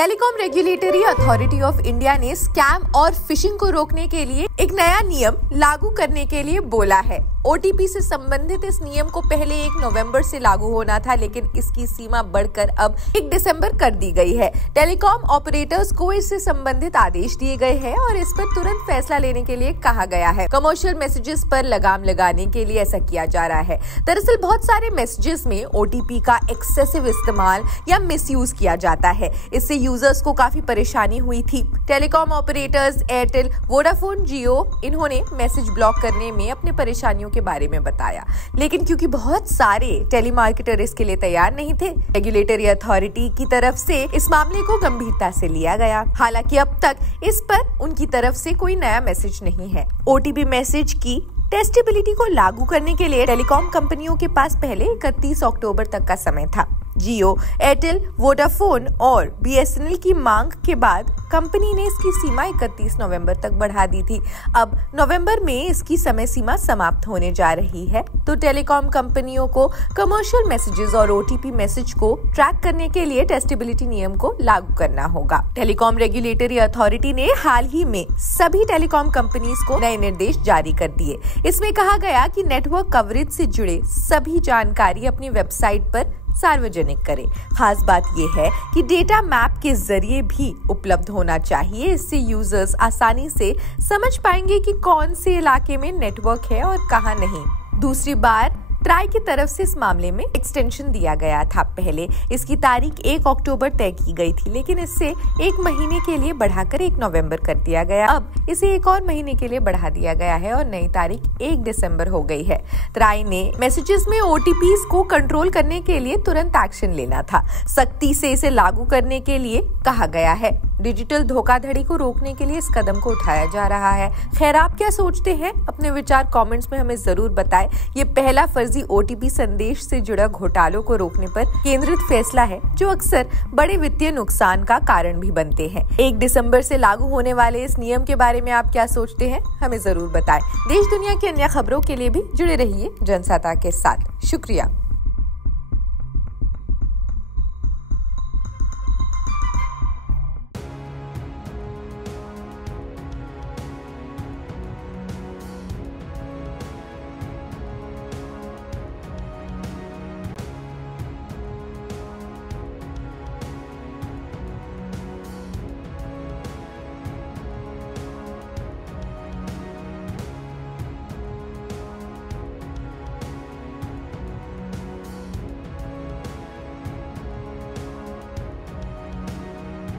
Telecom regulatory authority of India ने scam और fishing को रोकने के लिए एक नया नियम लागू करने के लिए बोला है। ओटीपी से संबंधित इस नियम को पहले 1 नवंबर से लागू होना था, लेकिन इसकी सीमा बढ़कर अब 1 दिसंबर कर दी गई है। टेलीकॉम ऑपरेटर्स को इससे संबंधित आदेश दिए गए हैं और इस पर तुरंत फैसला लेने के लिए कहा गया है। कमर्शियल मैसेजेस पर लगाम लगाने के लिए ऐसा किया जा रहा है। दरअसल बहुत सारे मैसेजेस में ओटीपी का एक्सेसिव इस्तेमाल या मिसयूज किया जाता है। इससे यूजर्स को काफी परेशानी हुई थी। टेलीकॉम ऑपरेटर्स एयरटेल, वोडाफोन, जियो इन्होंने मैसेज ब्लॉक करने में अपने परेशानियों के बारे में बताया, लेकिन क्योंकि बहुत सारे टेलीमार्केटर इसके लिए तैयार नहीं थे, रेगुलेटरी अथॉरिटी की तरफ से इस मामले को गंभीरता से लिया गया। हालांकि अब तक इस पर उनकी तरफ से कोई नया मैसेज नहीं है। ओटीपी मैसेज की टेस्टेबिलिटी को लागू करने के लिए टेलीकॉम कंपनियों के पास पहले 31 अक्टूबर तक का समय था। जियो, एयरटेल, वोडाफोन और बीएसएनएल की मांग के बाद कंपनी ने इसकी सीमा 31 नवंबर तक बढ़ा दी थी। अब नवंबर में इसकी समय सीमा समाप्त होने जा रही है, तो टेलीकॉम कंपनियों को कमर्शियल मैसेजेस और ओटीपी मैसेज को ट्रैक करने के लिए टेस्टेबिलिटी नियम को लागू करना होगा। टेलीकॉम रेगुलेटरी अथॉरिटी ने हाल ही में सभी टेलीकॉम कंपनीज को नए निर्देश जारी कर दिए। इसमें कहा गया कि नेटवर्क कवरेज से जुड़े सभी जानकारी अपनी वेबसाइट पर सार्वजनिक करें। खास बात यह है कि डेटा मैप के जरिए भी उपलब्ध होना चाहिए। इससे यूजर्स आसानी से समझ पाएंगे कि कौन से इलाके में नेटवर्क है और कहां नहीं। दूसरी बार ट्राई की तरफ से इस मामले में एक्सटेंशन दिया गया था। पहले इसकी तारीख 1 अक्टूबर तय की गई थी, लेकिन इससे 1 महीने के लिए बढ़ाकर 1 नवंबर कर दिया गया। अब इसे 1 और महीने के लिए बढ़ा दिया गया है और नई तारीख 1 दिसंबर हो गई है। ट्राई ने मैसेजेस में ओटीपीज को कंट्रोल करने के लिए तुरंत एक्शन लेना था। सख्ती से इसे लागू करने के लिए कहा गया है। डिजिटल धोखाधड़ी को रोकने के लिए इस कदम को उठाया जा रहा है। खैर, आप क्या सोचते हैं? अपने विचार कमेंट्स में हमें जरूर बताएं। ये पहला फर्जी ओटीपी संदेश से जुड़ा घोटालों को रोकने पर केंद्रित फैसला है, जो अक्सर बड़े वित्तीय नुकसान का कारण भी बनते हैं। 1 दिसंबर से लागू होने वाले इस नियम के बारे में आप क्या सोचते हैं? हमें जरूर बताएं। देश दुनिया की अन्य खबरों के लिए भी जुड़े रहिए जनसत्ता के साथ। शुक्रिया।